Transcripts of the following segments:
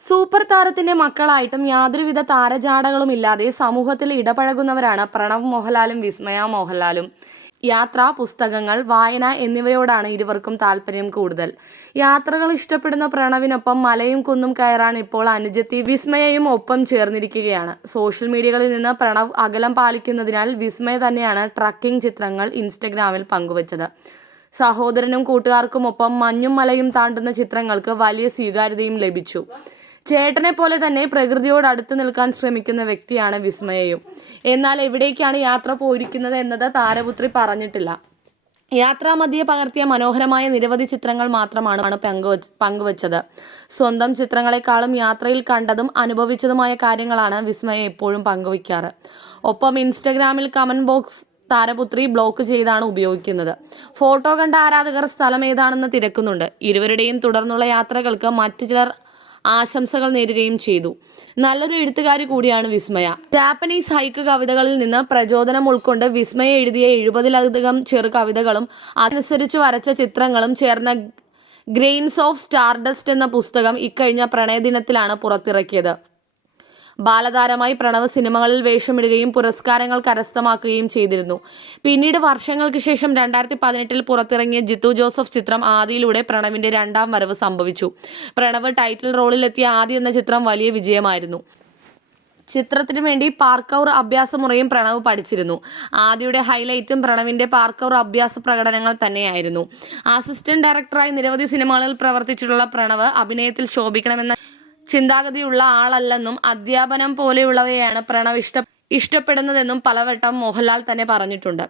Super താരത്തിന്റെ മക്കളായിട്ടും യാതൊരുവിധ താരജാടകളും ഇല്ലാതെ സമൂഹത്തിൽ ഇടപഴകുന്നവരാണ് പ്രണവ് മോഹൻലാലും വിസ്മയ മോഹൻലാലും. യാത്ര പുസ്തകങ്ങൾ വായന എന്നിവയോടാണ് ഇരുവർക്കും താല്പര്യം കൂടുതൽ. യാത്രകൾ ഇഷ്ടപ്പെടുന്ന പ്രണവിനൊപ്പം മലയും കുന്നും കയറാൻ ഇപ്പോൾ അനുജത്തി വിസ്മയയും ഒപ്പം ചേർന്നിരിക്കുകയാണ്. സോഷ്യൽ മീഡിയകളിൽ നിന്ന് പ്രണവ് അകലം പാലിക്കുന്നതിനാൽ വിസ്മയ തന്നെയാണ് ട്രക്കിംഗ് ചിത്രങ്ങൾ ഇൻസ്റ്റഗ്രാമിൽ പങ്കുവച്ചത്. സഹോദരനും കൂട്ടുകാർക്കുമൊപ്പം മഞ്ഞും മലയും താണ്ടുന്ന ചിത്രങ്ങൾക്ക് വലിയ സ്വീകാര്യതയും ലഭിച്ചു. ചേട്ടനെ പോലെ തന്നെ പ്രകൃതിയോട് അടുത്ത് നിൽക്കാൻ ശ്രമിക്കുന്ന വ്യക്തിയാണ് വിസ്മയയും. എന്നാൽ എവിടേക്കാണ് യാത്ര പോയിരിക്കുന്നത് എന്നത് താരപുത്രി പറഞ്ഞിട്ടില്ല. യാത്രാമധ്യേ പകർത്തിയ മനോഹരമായ നിരവധി ചിത്രങ്ങൾ മാത്രമാണ് പങ്കുവച്ച് പങ്കുവച്ചത്. സ്വന്തം ചിത്രങ്ങളെക്കാളും യാത്രയിൽ കണ്ടതും അനുഭവിച്ചതുമായ കാര്യങ്ങളാണ് വിസ്മയ എപ്പോഴും പങ്കുവയ്ക്കാറ്. ഒപ്പം ഇൻസ്റ്റഗ്രാമിൽ കമന്റ് ബോക്സ് താരപുത്രി ബ്ലോക്ക് ചെയ്താണ് ഉപയോഗിക്കുന്നത്. ഫോട്ടോ കണ്ട ആരാധകർ സ്ഥലം ഏതാണെന്ന് തിരക്കുന്നുണ്ട്. ഇരുവരുടെയും തുടർന്നുള്ള യാത്രകൾക്ക് മറ്റു ചിലർ ആശംസകൾ നേരുകയും ചെയ്തു. നല്ലൊരു എഴുത്തുകാരി കൂടിയാണ് വിസ്മയ. ജാപ്പനീസ് ഹൈക്ക് കവിതകളിൽ നിന്ന് പ്രചോദനം ഉൾക്കൊണ്ട് വിസ്മയ എഴുതിയ എഴുപതിലധികം ചെറു കവിതകളും അതനുസരിച്ച് വരച്ച ചിത്രങ്ങളും ചേർന്ന ഗ്രെയിൻസ് ഓഫ് സ്റ്റാർഡസ്റ്റ് എന്ന പുസ്തകം ഇക്കഴിഞ്ഞ പ്രണയദിനത്തിലാണ് പുറത്തിറക്കിയത്. ബാലതാരമായി പ്രണവ് സിനിമകളിൽ വേഷമിടുകയും പുരസ്കാരങ്ങൾ കരസ്ഥമാക്കുകയും ചെയ്തിരുന്നു. പിന്നീട് വർഷങ്ങൾക്ക് ശേഷം രണ്ടായിരത്തി പതിനെട്ടിൽ പുറത്തിറങ്ങിയ ജിത്തു ജോസഫ് ചിത്രം ആദിയിലൂടെ പ്രണവിന്റെ രണ്ടാം വരവ് സംഭവിച്ചു. പ്രണവ് ടൈറ്റിൽ റോളിലെത്തിയ ആദി എന്ന ചിത്രം വലിയ വിജയമായിരുന്നു. ചിത്രത്തിനു വേണ്ടി പാർക്കൗർ അഭ്യാസമുറയും പ്രണവ് പഠിച്ചിരുന്നു. ആദ്യയുടെ ഹൈലൈറ്റും പ്രണവിന്റെ പാർക്കൗർ അഭ്യാസ പ്രകടനങ്ങൾ തന്നെയായിരുന്നു. അസിസ്റ്റന്റ് ഡയറക്ടറായി നിരവധി സിനിമകളിൽ പ്രവർത്തിച്ചിട്ടുള്ള പ്രണവ് അഭിനയത്തിൽ ശോഭിക്കണമെന്ന ചിന്താഗതിയുള്ള ആളല്ലെന്നും അധ്യാപനം പോലെയുള്ളവയാണ് പ്രണവ് ഇഷ്ട ഇഷ്ടപ്പെടുന്നതെന്നും പലവട്ടം മോഹൻലാൽ തന്നെ പറഞ്ഞിട്ടുണ്ട്.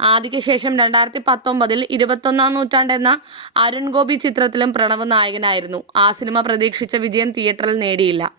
ആദ്യയ്ക്ക് ശേഷം രണ്ടായിരത്തി പത്തൊമ്പതിൽ ഇരുപത്തൊന്നാം നൂറ്റാണ്ട് എന്ന അരുൺ ഗോപി ചിത്രത്തിലും പ്രണവ് നായകനായിരുന്നു. ആ സിനിമ പ്രതീക്ഷിച്ച വിജയം തിയേറ്ററിൽ നേടിയില്ല.